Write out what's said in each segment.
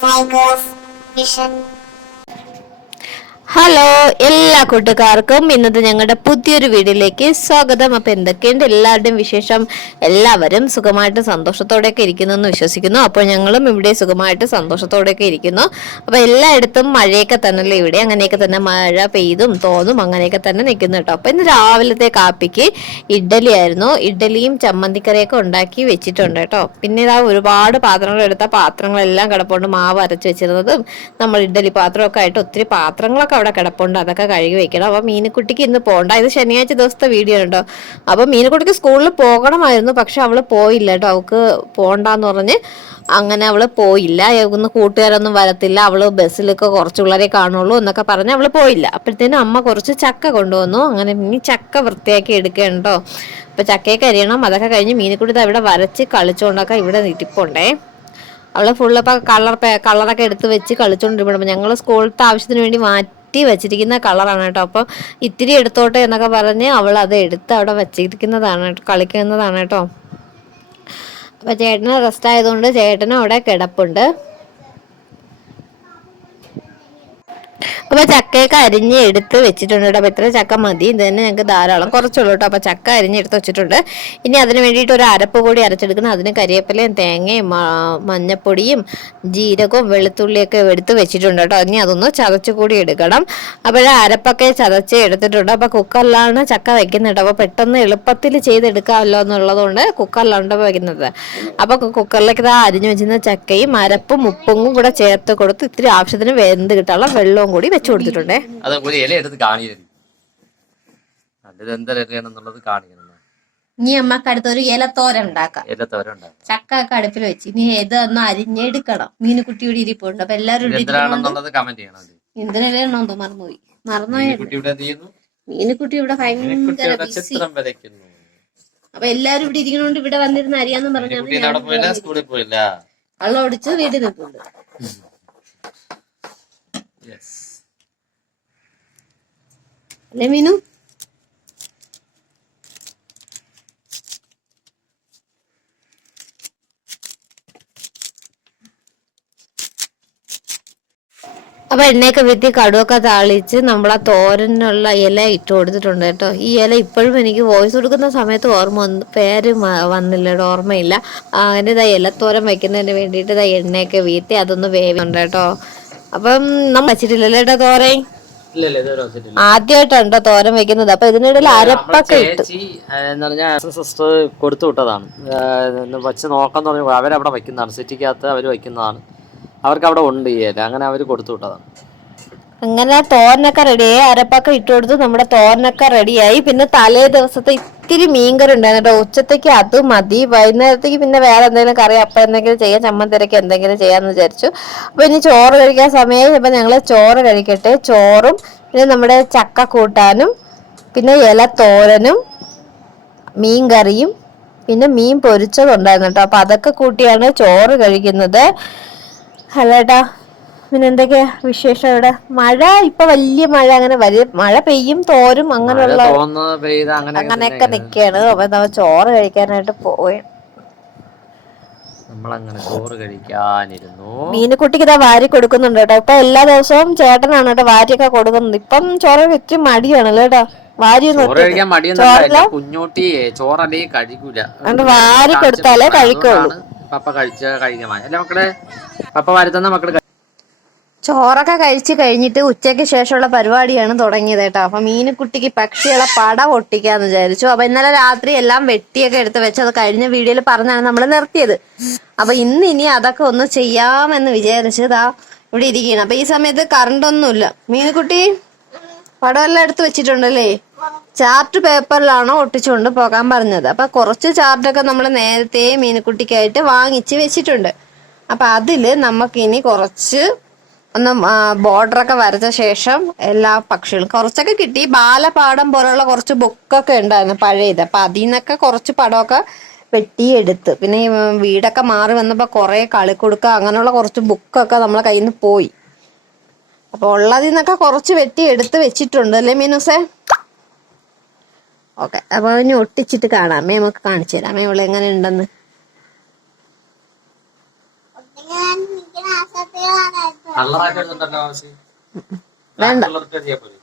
Tigers Vision. Hello എല്ലാ കൂട്ടുകാർക്കും ഇന്നത്തെ ഞങ്ങളുടെ പുതിയൊരു വീഡിയോയിലേക്ക് സ്വാഗതം. അപ്പൊ എന്തൊക്കെയുണ്ട് എല്ലാവരുടെയും വിശേഷം? എല്ലാവരും സുഖമായിട്ട് സന്തോഷത്തോടെയൊക്കെ ഇരിക്കുന്നു എന്ന് വിശ്വസിക്കുന്നു. അപ്പോൾ ഞങ്ങളും ഇവിടെ സുഖമായിട്ട് സന്തോഷത്തോടെയൊക്കെ ഇരിക്കുന്നു. അപ്പൊ എല്ലായിടത്തും മഴയൊക്കെ തന്നെയല്ലേ, ഇവിടെ അങ്ങനെയൊക്കെ തന്നെ മഴ പെയ്തും തോന്നും അങ്ങനെയൊക്കെ തന്നെ നിൽക്കുന്നു കേട്ടോ. അപ്പൊ ഇന്ന് രാവിലത്തെ കാപ്പിക്ക് ഇഡ്ഡലി ആയിരുന്നു. ഇഡ്ഡലിയും ചമ്മന്തിക്കറിയൊക്കെ ഉണ്ടാക്കി വെച്ചിട്ടുണ്ട് കേട്ടോ. പിന്നെ ഇതാ ഒരുപാട് പാത്രങ്ങൾ എടുത്ത പാത്രങ്ങളെല്ലാം കിടപ്പുണ്ട്. മാവ് അരച്ച് വെച്ചിരുന്നതും നമ്മൾ ഇഡ്ഡലി പാത്രമൊക്കെ ആയിട്ട് ഒത്തിരി പാത്രങ്ങളൊക്കെ അവിടെ കിടപ്പുണ്ട്, അതൊക്കെ കഴുകി വെക്കണം. അപ്പൊ മീനുക്കുട്ടിക്ക് ഇന്ന് പോകണ്ട, ഇത് ശനിയാഴ്ച ദിവസത്തെ വീഡിയോ ഉണ്ടോ. അപ്പൊ മീനുക്കുട്ടിക്ക് സ്കൂളിൽ പോകണമായിരുന്നു, പക്ഷെ അവള് പോയില്ല കേട്ടോ. അവൾക്ക് പോകണ്ടെന്ന് പറഞ്ഞ് അങ്ങനെ അവള് പോയില്ല. ഒന്ന് കൂട്ടുകാരൊന്നും വരത്തില്ല, അവള് ബസ്സിലൊക്കെ കുറച്ച് പിള്ളേരെ കാണുള്ളൂ എന്നൊക്കെ പറഞ്ഞ് അവള് പോയില്ല. അപ്പോഴത്തേനും അമ്മ കുറച്ച് ചക്ക കൊണ്ടുവന്നു. അങ്ങനെ ഇനി ചക്ക വൃത്തിയാക്കി എടുക്കണ്ടോ. അപ്പൊ ചക്കയൊക്കെ അരിയണം. അതൊക്കെ കഴിഞ്ഞ് മീനുക്കുട്ടി ഇവിടെ വരച്ച് കളിച്ചുകൊണ്ടൊക്കെ ഇവിടെ ഇരിപ്പുണ്ടേ. അവള് ഫുള്ള് ഇപ്പൊ കളറൊക്കെ എടുത്ത് വെച്ച് കളിച്ചോണ്ടിരിക്കണം. ഞങ്ങള് സ്കൂളത്തെ ആവശ്യത്തിന് വേണ്ടി മാറ്റി വെച്ചിരിക്കുന്ന കളറാണ് കേട്ടോ. അപ്പൊ ഇത്തിരി എടുത്തോട്ടെ എന്നൊക്കെ പറഞ്ഞ് അവൾ അത് എടുത്ത് അവിടെ വെച്ചിരിക്കുന്നതാണ്, കളിക്കുന്നതാണ് കേട്ടോ. അപ്പൊ ചേട്ടന് റെസ്റ്റ് ആയതുകൊണ്ട് ചേട്ടനും അവിടെ കിടപ്പുണ്ട്. അപ്പൊ ചക്കയൊക്കെ അരിഞ്ഞ് എടുത്ത് വെച്ചിട്ടുണ്ട് കേട്ടോ. അപ്പൊ ഇത്ര ചക്ക മതി, ഇത് തന്നെ ഞങ്ങൾക്ക് ധാരാളം, കുറച്ചുള്ളൂ കേട്ടോ. അപ്പൊ ചക്ക അരിഞ്ഞെടുത്ത് വെച്ചിട്ടുണ്ട്. ഇനി അതിന് വേണ്ടിയിട്ട് ഒരു അരപ്പ് കൂടി അരച്ചെടുക്കണം. അതിന് കരിവേപ്പിലയും തേങ്ങയും മഞ്ഞപ്പൊടിയും ജീരകവും വെളുത്തുള്ളിയൊക്കെ എടുത്ത് വെച്ചിട്ടുണ്ട് കേട്ടോ. ഇനി അതൊന്ന് ചതച്ചു കൂടി എടുക്കണം. അപ്പോഴേ അരപ്പൊക്കെ ചതച്ച് എടുത്തിട്ടുണ്ട്. അപ്പൊ കുക്കറിലാണ് ചക്ക വെക്കുന്നത് കേട്ടോ. അപ്പൊ പെട്ടെന്ന് എളുപ്പത്തിൽ ചെയ്തെടുക്കാമല്ലോ എന്നുള്ളത് കൊണ്ട് കുക്കറിലാണ് വെക്കുന്നത്. അപ്പൊ കുക്കറിലേക്ക് ഇതാ അരിഞ്ഞു വെച്ചിരുന്ന ചക്കയും അരപ്പും ഉപ്പും കൂടെ ചേർത്ത് കൊടുത്ത് ഇത്തിരി ആവശ്യത്തിന് വെന്ത് കിട്ടാനുള്ള വെള്ളവും കൂടി വെച്ചു കൊടുത്തിട്ടുണ്ടേ. ഇനി അമ്മക്ക് അടുത്തൊരു ഇലത്തോരൻ ഉണ്ടാക്കാം. ചക്ക ഒക്കെ അടുപ്പിൽ വെച്ച് ഇനി ഇതൊന്ന് അരിഞ്ഞെടുക്കണം. മീനുകുട്ടിയുടെ ഇരിപ്പുണ്ട്. അപ്പൊ എല്ലാരും എന്തിനെന്തോ മറന്നുപോയി. മീനുകുട്ടി ഇവിടെ ഭയങ്കര ബിസി. അപ്പൊ എല്ലാരും ഇവിടെ ഇരിക്കണോണ്ട് ഇവിടെ വന്നിരുന്ന് അരിയാന്നും പറഞ്ഞു വെള്ളം ഒടിച്ച് വീട്ടിൽ നിൽപ്പുണ്ട്. അല്ലേ മീനു? അപ്പൊ എണ്ണയൊക്കെ വീട്ടി കടുവൊക്കെ താളിച്ച് നമ്മളാ തോരനുള്ള ഇല ഇട്ട് കൊടുത്തിട്ടുണ്ട് കേട്ടോ. ഈ ഇല ഇപ്പോഴും എനിക്ക് വോയിസ് കൊടുക്കുന്ന സമയത്ത് പേര് വന്നില്ല കേട്ടോ, ഓർമ്മയില്ല. അങ്ങനെ ഇതാ ഇലത്തോരൻ വെക്കുന്നതിന് വേണ്ടിയിട്ട് ഇതാ എണ്ണയൊക്കെ വീട്ടി അതൊന്ന് വേവുന്നുണ്ട് കേട്ടോ. അപ്പം നമ്മൾ വെച്ചിട്ടില്ലല്ലോ കേട്ടോ തോരൻ, ആദ്യമായിട്ടോ തോരൻ വെക്കുന്നത്. അപ്പൊ ഇതിനിടയിൽ അരപ്പൊക്കെ ഇട്ട് സിസ്റ്റർ കൊടുത്തു വിട്ടതാണ്, വെച്ച് നോക്കാന്ന് പറഞ്ഞു. അവരവിടെ വെക്കുന്നതാണ്, സിറ്റിക്കകത്ത് അവർ വെക്കുന്നതാണ്, അവർക്ക് അവിടെ ഉണ്ട് ഈ ഇല, അങ്ങനെ അവർ കൊടുത്തു വിട്ടതാണ്. അങ്ങനെ തോരനൊക്കെ റെഡിയായി, അരപ്പൊക്കെ ഇട്ട് കൊടുത്ത് നമ്മുടെ തോരനൊക്കെ റെഡിയായി. പിന്നെ തലേ ദിവസത്തെ ഇത്തിരി മീൻകറി ഉണ്ടായിരുന്നു കേട്ടോ. ഉച്ചത്തേക്ക് അത് മതി, വൈകുന്നേരത്തേക്ക് പിന്നെ വേറെ എന്തെങ്കിലും കറി അപ്പം എന്തെങ്കിലും ചെയ്യാം, ചമ്മന്തിരക്ക് എന്തെങ്കിലും ചെയ്യാന്ന് വിചാരിച്ചു. അപ്പൊ ഇനി ചോറ് കഴിക്കാൻ സമയം. ഇപ്പൊ ഞങ്ങള് ചോറ് കഴിക്കട്ടെ. ചോറും പിന്നെ നമ്മുടെ ചക്ക കൂട്ടാനും പിന്നെ ഇല തോരനും മീൻ കറിയും പിന്നെ മീൻ പൊരിച്ചതുണ്ടായിരുന്നു കേട്ടോ. അപ്പൊ അതൊക്കെ കൂട്ടിയാണ് ചോറ് കഴിക്കുന്നത്. അല്ലേട്ടാ, പിന്നെ എന്തൊക്കെയാ വിശേഷം? ഇവിടെ മഴ ഇപ്പൊ വലിയ മഴ അങ്ങനെ മഴ പെയ്യും തോരും അങ്ങനെയുള്ള അങ്ങനെയൊക്കെ നിക്കാണ്. അപ്പൊ നമ്മൾ ചോറ് കഴിക്കാനായിട്ട് പോയി. നമ്മളങ്ങനെ ചോറ് കഴിക്കാനിരുന്നു. മീനുകുട്ടിക്ക് ഇതാ വാരി കൊടുക്കുന്നുണ്ട് കേട്ടോ. ഇപ്പൊ എല്ലാ ദിവസവും ചേട്ടനാണ് കേട്ടോ വാരിയൊക്കെ കൊടുക്കുന്നത്. ഇപ്പം ചോറ് വെച്ച് മടിയാണല്ലോ കേട്ടോ. കുഞ്ഞോട്ടി ചോറല്ലേ കഴിക്കൂല, വാരി കൊടുത്താലേ കഴിക്കുള്ളൂ. പപ്പ കഴിച്ച കഴിഞ്ഞ മക്കളെ പപ്പ വാരി മക്കള് ചോറൊക്കെ കഴിച്ച് കഴിഞ്ഞിട്ട് ഉച്ചയ്ക്ക് ശേഷമുള്ള പരിപാടിയാണ് തുടങ്ങിയത് കേട്ടോ. അപ്പൊ മീനുകുട്ടിക്ക് പക്ഷികളെ പടം ഒട്ടിക്കാന്ന് വിചാരിച്ചു. അപ്പൊ ഇന്നലെ രാത്രി എല്ലാം വെട്ടിയൊക്കെ എടുത്ത് വെച്ച് അത് കഴിഞ്ഞ വീഡിയോയിൽ പറഞ്ഞാണ് നമ്മൾ നിർത്തിയത്. അപ്പൊ ഇനി അതൊക്കെ ഒന്ന് ചെയ്യാമെന്ന് വിചാരിച്ചതാ ഇവിടെ ഇരിക്കുകയാണ്. അപ്പൊ ഈ സമയത്ത് കറണ്ടൊന്നുമില്ല. മീനുകുട്ടി പടമെല്ലാം എടുത്ത് വെച്ചിട്ടുണ്ടല്ലേ? ചാർട്ട് പേപ്പറിലാണോ ഒട്ടിച്ചുകൊണ്ട് പോകാൻ പറഞ്ഞത്. അപ്പൊ കുറച്ച് ചാർട്ടൊക്കെ നമ്മൾ നേരത്തെ മീനുകുട്ടിക്കായിട്ട് വാങ്ങിച്ച് വെച്ചിട്ടുണ്ട്. അപ്പൊ അതില് നമുക്കിനി കുറച്ച് ഒന്ന് ബോർഡറൊക്കെ വരച്ച ശേഷം എല്ലാ പക്ഷികളും കുറച്ചൊക്കെ കിട്ടി. ബാലപാഠം പോലുള്ള കുറച്ച് ബുക്കൊക്കെ ഉണ്ടായിരുന്നു പഴയത്. അപ്പൊ അതിൽ നിന്നൊക്കെ കുറച്ച് പടമൊക്കെ വെട്ടിയെടുത്ത്. പിന്നെ ഈ വീടൊക്കെ മാറി വന്നപ്പോ കുറെ കളിക്കൊടുക്ക അങ്ങനെയുള്ള കുറച്ച് ബുക്കൊക്കെ നമ്മളെ കയ്യിൽ നിന്ന് പോയി. അപ്പൊ ഉള്ളതിൽ നിന്നൊക്കെ കുറച്ച് വെട്ടി എടുത്ത് വെച്ചിട്ടുണ്ട് അല്ലേ മീനുസേ? ഓക്കെ, അപ്പൊ ഇനി ഒട്ടിച്ചിട്ട് കാണാം. അമ്മേ നമുക്ക് കാണിച്ചു തരാം അമ്മേ ഉള്ള എങ്ങനെ ഉണ്ടെന്ന്. കളറായിട്ട് എടുത്തിട്ടല്ലോ ആവശ്യം. വേണ്ട. കളറിട്ട് ചെയ്യാൻ പോരെ.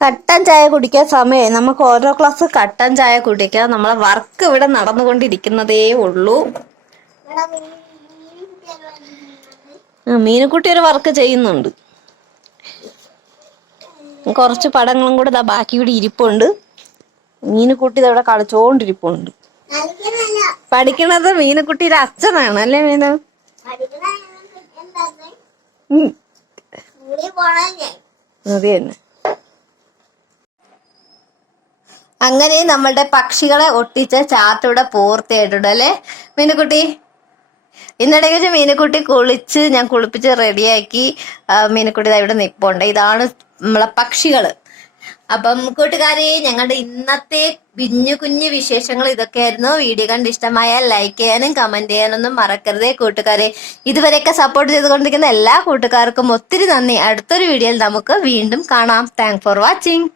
കട്ടൻ ചായ കുടിക്കാൻ സമയമായി. നമുക്ക് ഓരോ ഗ്ലാസ് കട്ടൻ ചായ കുടിക്കാം. നമ്മളെ വർക്ക് ഇവിടെ നടന്നുകൊണ്ടിരിക്കുന്നതേ ഉള്ളൂ. മീനുക്കുട്ടി ഒരു വർക്ക് ചെയ്യുന്നുണ്ട്. കുറച്ച് പടങ്ങളും കൂടെ ബാക്കി ഇവിടെ ഇരിപ്പുണ്ട്. മീനുക്കുട്ടി ഇതവിടെ കളിച്ചോണ്ടിരിപ്പുണ്ട്. പഠിക്കണത് മീനുക്കുട്ടിയുടെ അച്ഛനാണ് അല്ലേ മീനു? അത് തന്നെ. അങ്ങനെ നമ്മളുടെ പക്ഷികളെ ഒട്ടിച്ച ചാർട്ട് ഇവിടെ പൂർത്തിയായിട്ടുണ്ട് അല്ലേ മീനുക്കുട്ടി? ഇന്നിടയ്ക്ക് വെച്ച് മീനുക്കുട്ടി കുളിച്ച് ഞാൻ കുളിപ്പിച്ച് റെഡിയാക്കി. മീനുക്കുട്ടി ഇവിടെ നിപ്പുണ്ട്. ഇതാണ് നമ്മളെ പക്ഷികള്. അപ്പം കൂട്ടുകാരെ, ഞങ്ങളുടെ ഇന്നത്തെ കുഞ്ഞു കുഞ്ഞു വിശേഷങ്ങൾ ഇതൊക്കെയായിരുന്നു. വീഡിയോ കണ്ട് ഇഷ്ടമായാൽ ലൈക്ക് ചെയ്യാനും കമന്റ് ചെയ്യാനൊന്നും മറക്കരുതേ കൂട്ടുകാരെ. ഇതുവരെയൊക്കെ സപ്പോർട്ട് ചെയ്തുകൊണ്ടിരിക്കുന്ന എല്ലാ കൂട്ടുകാർക്കും ഒത്തിരി നന്ദി. അടുത്തൊരു വീഡിയോയിൽ നമുക്ക് വീണ്ടും കാണാം. Thank for watching.